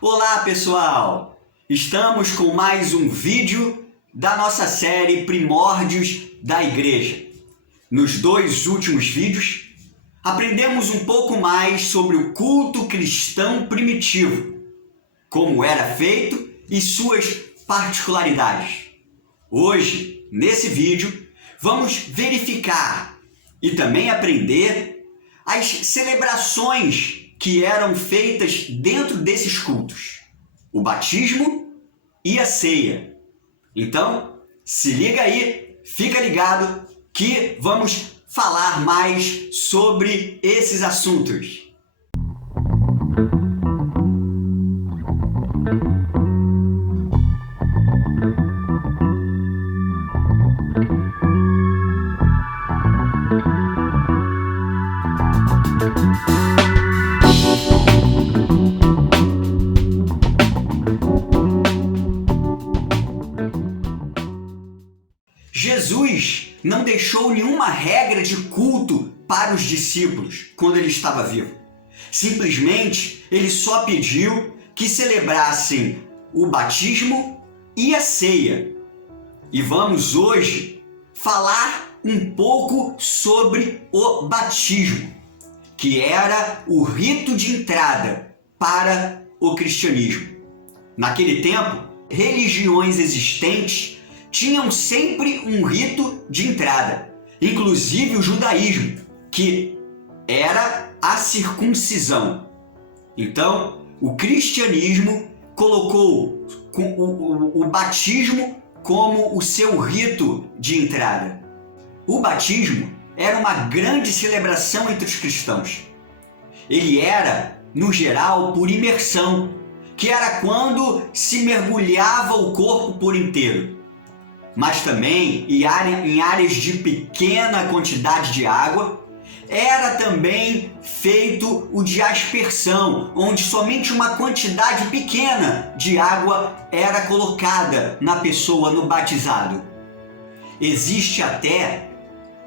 Olá, pessoal! Estamos com mais um vídeo da nossa série Primórdios da Igreja. Nos dois últimos vídeos, aprendemos um pouco mais sobre o culto cristão primitivo, como era feito e suas particularidades. Hoje, nesse vídeo, vamos verificar e também aprender as celebrações que eram feitas dentro desses cultos, o batismo e a ceia. Então, se liga aí, fica ligado que vamos falar mais sobre esses assuntos. Jesus não deixou nenhuma regra de culto para os discípulos quando ele estava vivo. Simplesmente, ele só pediu que celebrassem o batismo e a ceia. E vamos hoje falar um pouco sobre o batismo, que era o rito de entrada para o cristianismo. Naquele tempo, religiões existentes tinham sempre um rito de entrada, inclusive o judaísmo, que era a circuncisão. Então, o cristianismo colocou o batismo como o seu rito de entrada. O batismo era uma grande celebração entre os cristãos. Ele era, no geral, por imersão, que era quando se mergulhava o corpo por inteiro. Mas também em áreas de pequena quantidade de água, era também feito o de aspersão, onde somente uma quantidade pequena de água era colocada na pessoa, no batizado. Existe até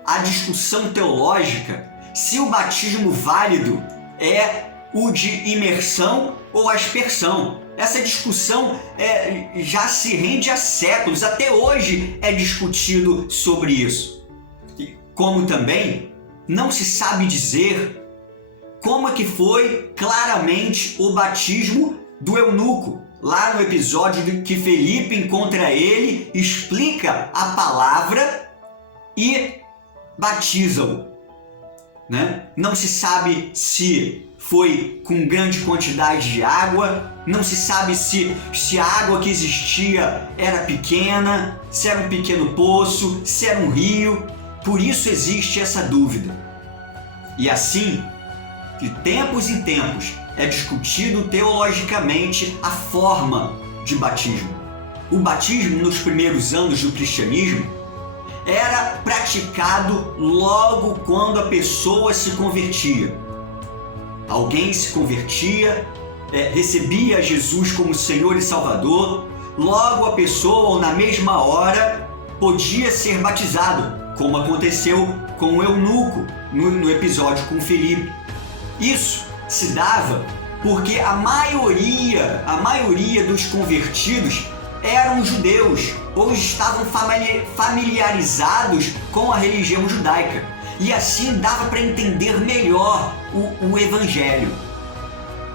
a discussão teológica se o batismo válido é o de imersão ou aspersão. Essa discussão já se rende há séculos, até hoje é discutido sobre isso. Como também não se sabe dizer como é que foi claramente o batismo do eunuco. Lá no episódio que Felipe encontra ele, explica a palavra e batiza-o. Não se sabe se foi com grande quantidade de água, não se sabe se a água que existia era pequena, se era um pequeno poço, se era um rio. Por isso existe essa dúvida. E assim, de tempos em tempos, é discutido teologicamente a forma de batismo. O batismo nos primeiros anos do cristianismo era praticado logo quando a pessoa se convertia. Alguém se convertia, recebia Jesus como Senhor e Salvador, logo a pessoa, ou na mesma hora, podia ser batizado, como aconteceu com o eunuco no episódio com Felipe. Isso se dava porque a maioria dos convertidos eram judeus ou estavam familiarizados com a religião judaica. E assim dava para entender melhor o evangelho.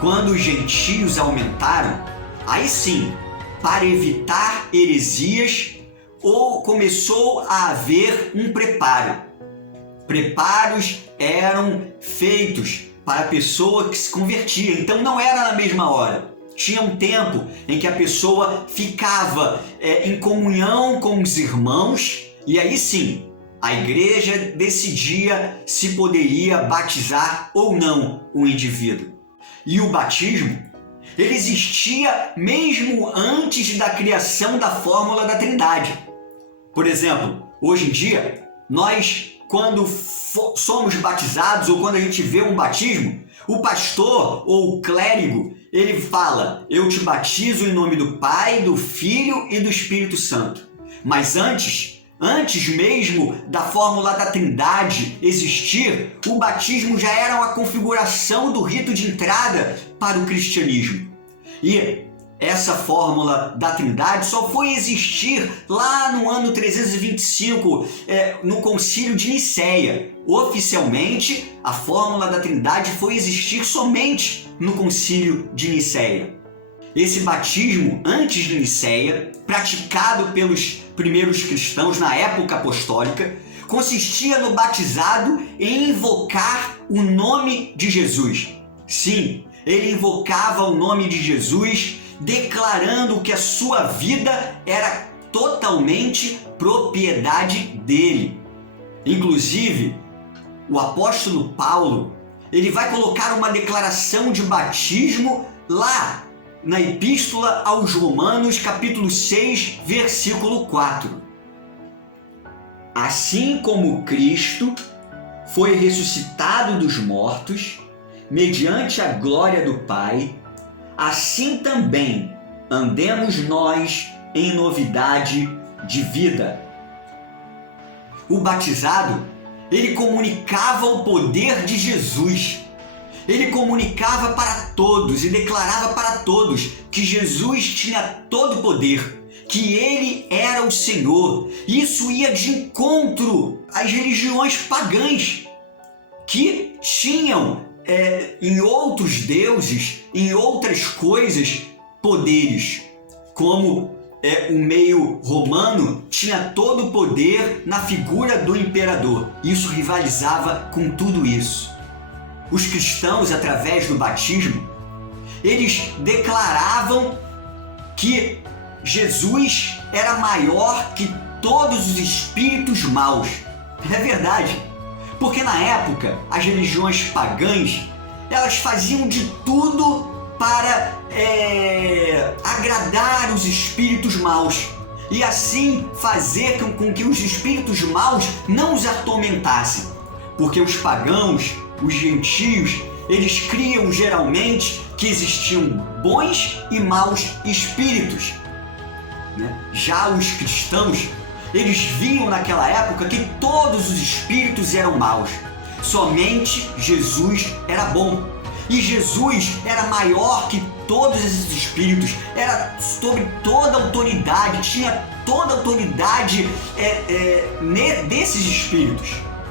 Quando os gentios aumentaram, aí sim, para evitar heresias, começou a haver um preparo. Preparos eram feitos para a pessoa que se convertia, então não era na mesma hora. Tinha um tempo em que a pessoa ficava em comunhão com os irmãos, e aí sim, a igreja decidia se poderia batizar ou não o indivíduo. E o batismo, ele existia mesmo antes da criação da fórmula da Trindade. Por exemplo, hoje em dia, nós, quando somos batizados ou quando a gente vê um batismo, o pastor ou o clérigo, ele fala: eu te batizo em nome do Pai, do Filho e do Espírito Santo. Mas antes mesmo da fórmula da Trindade existir, o batismo já era uma configuração do rito de entrada para o cristianismo. E essa fórmula da Trindade só foi existir lá no ano 325, no Concílio de Nicéia. Oficialmente, a fórmula da Trindade foi existir somente no Concílio de Nicéia. Esse batismo antes de Nicéia, praticado pelos primeiros cristãos na época apostólica, consistia no batizado em invocar o nome de Jesus. Sim, ele invocava o nome de Jesus, declarando que a sua vida era totalmente propriedade dele. Inclusive, o apóstolo Paulo, ele vai colocar uma declaração de batismo lá na Epístola aos Romanos, capítulo 6, versículo 4. Assim como Cristo foi ressuscitado dos mortos, mediante a glória do Pai, assim também andemos nós em novidade de vida. O batizado, ele comunicava o poder de Jesus. Ele comunicava para todos e declarava para todos que Jesus tinha todo o poder, que ele era o Senhor. Isso ia de encontro às religiões pagãs, que tinham em outros deuses, em outras coisas, poderes, como o meio romano tinha todo o poder na figura do imperador. Isso rivalizava com tudo isso. Os cristãos, através do batismo, eles declaravam que Jesus era maior que todos os espíritos maus. É verdade, porque na época as religiões pagãs, elas faziam de tudo para agradar os espíritos maus e assim fazer com que os espíritos maus não os atormentassem, porque os pagãos, os gentios, eles criam geralmente que existiam bons e maus espíritos, né? Já os cristãos, eles viam naquela época que todos os espíritos eram maus, somente Jesus era bom. E Jesus era maior que todos esses espíritos, era sobre toda a autoridade, tinha toda a autoridade desses espíritos.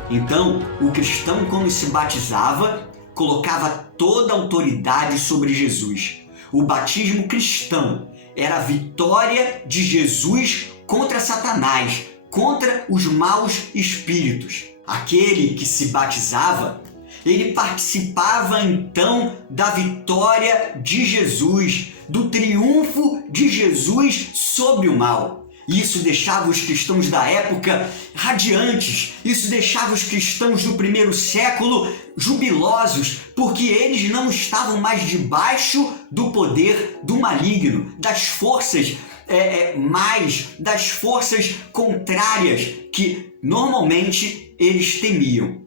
Então, o cristão, quando se batizava, colocava toda a autoridade sobre Jesus. O batismo cristão era a vitória de Jesus contra Satanás, contra os maus espíritos. Aquele que se batizava, ele participava então da vitória de Jesus, do triunfo de Jesus sobre o mal. Isso deixava os cristãos da época radiantes, isso deixava os cristãos do primeiro século jubilosos, porque eles não estavam mais debaixo do poder do maligno, das forças das forças contrárias que normalmente eles temiam.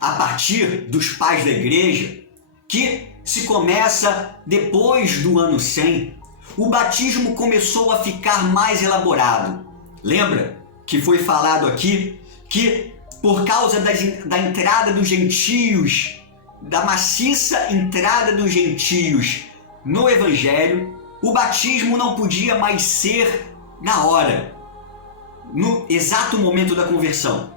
A partir dos pais da igreja, que se começa depois do ano 100, o batismo começou a ficar mais elaborado. Lembra que foi falado aqui que por causa da entrada dos gentios, da maciça entrada dos gentios no Evangelho, o batismo não podia mais ser na hora, no exato momento da conversão.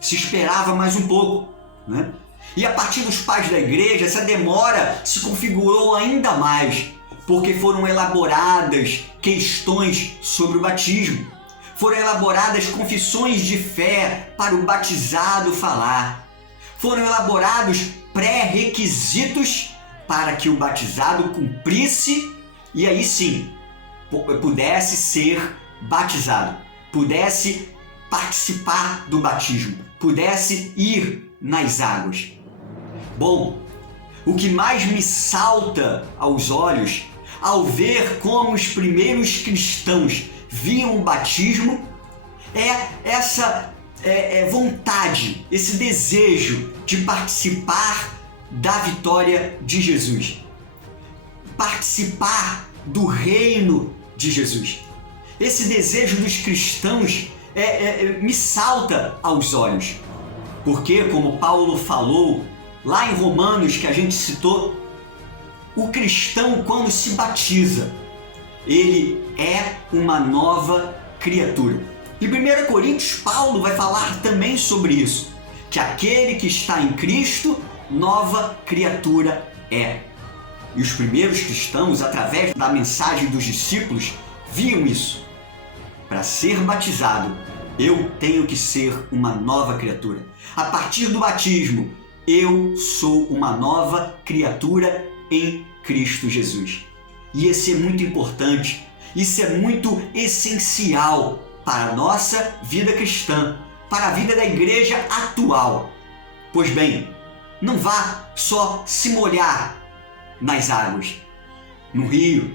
Se esperava mais um pouco, né? E a partir dos pais da igreja, essa demora se configurou ainda mais, porque foram elaboradas questões sobre o batismo. Foram elaboradas confissões de fé para o batizado falar. Foram elaborados pré-requisitos para que o batizado cumprisse e aí sim pudesse ser batizado, pudesse participar do batismo, pudesse ir nas águas. Bom, o que mais me salta aos olhos ao ver como os primeiros cristãos viam o batismo é essa vontade, esse desejo de participar da vitória de Jesus, participar do reino de Jesus. Esse desejo dos cristãos me salta aos olhos, porque, como Paulo falou lá em Romanos, que a gente citou, o cristão, quando se batiza, ele é uma nova criatura. Em 1 Coríntios, Paulo vai falar também sobre isso, que aquele que está em Cristo, nova criatura é. E os primeiros cristãos, através da mensagem dos discípulos, viam isso. Para ser batizado, eu tenho que ser uma nova criatura. A partir do batismo, eu sou uma nova criatura em Cristo Jesus. E isso é muito importante, isso é muito essencial para a nossa vida cristã, para a vida da igreja atual. Pois bem, não vá só se molhar nas águas, no rio,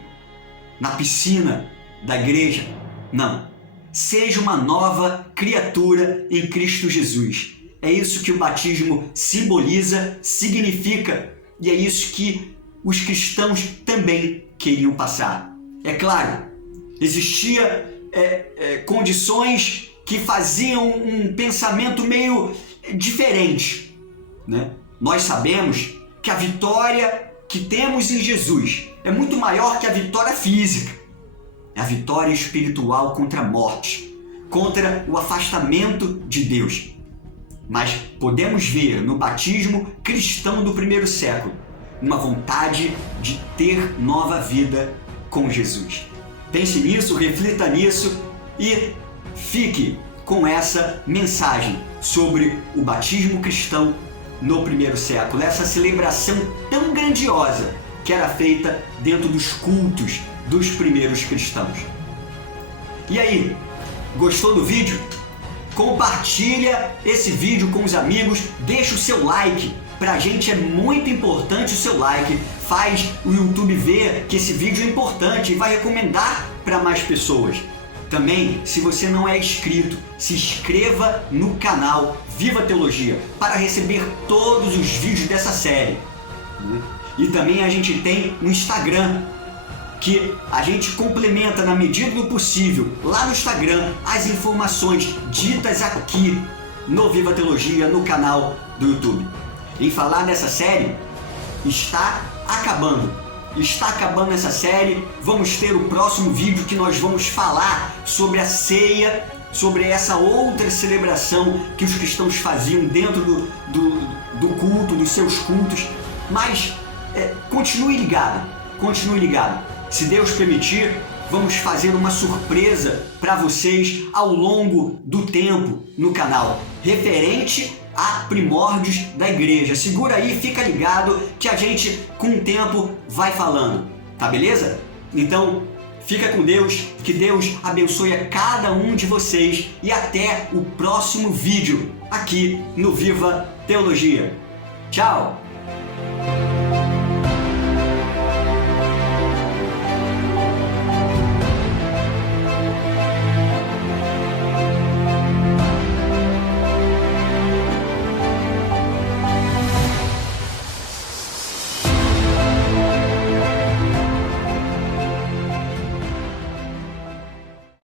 na piscina da igreja. Não. Seja uma nova criatura em Cristo Jesus. É isso que o batismo simboliza, significa, e é isso que os cristãos também queriam passar. É claro, existia condições que faziam um pensamento meio diferente, né? Nós sabemos que a vitória que temos em Jesus é muito maior que a vitória física. É a vitória espiritual contra a morte, contra o afastamento de Deus. Mas podemos ver no batismo cristão do primeiro século uma vontade de ter nova vida com Jesus. Pense nisso, reflita nisso e fique com essa mensagem sobre o batismo cristão no primeiro século, essa celebração tão grandiosa que era feita dentro dos cultos dos primeiros cristãos. E aí, gostou do vídeo? Compartilha esse vídeo com os amigos, deixa o seu like, pra gente é muito importante o seu like, faz o YouTube ver que esse vídeo é importante e vai recomendar para mais pessoas. Também, se você não é inscrito, se inscreva no canal Viva Teologia para receber todos os vídeos dessa série. E também a gente tem um Instagram, que a gente complementa na medida do possível, lá no Instagram, as informações ditas aqui no Viva Teologia, no canal do YouTube. Em falar dessa série, está acabando essa série. Vamos ter o próximo vídeo que nós vamos falar sobre a ceia, sobre essa outra celebração que os cristãos faziam dentro do culto, dos seus cultos. Mas continue ligado. Se Deus permitir, vamos fazer uma surpresa para vocês ao longo do tempo no canal, referente a primórdios da igreja. Segura aí, fica ligado que a gente com o tempo vai falando, tá beleza? Então, fica com Deus, que Deus abençoe a cada um de vocês e até o próximo vídeo aqui no Viva Teologia. Tchau!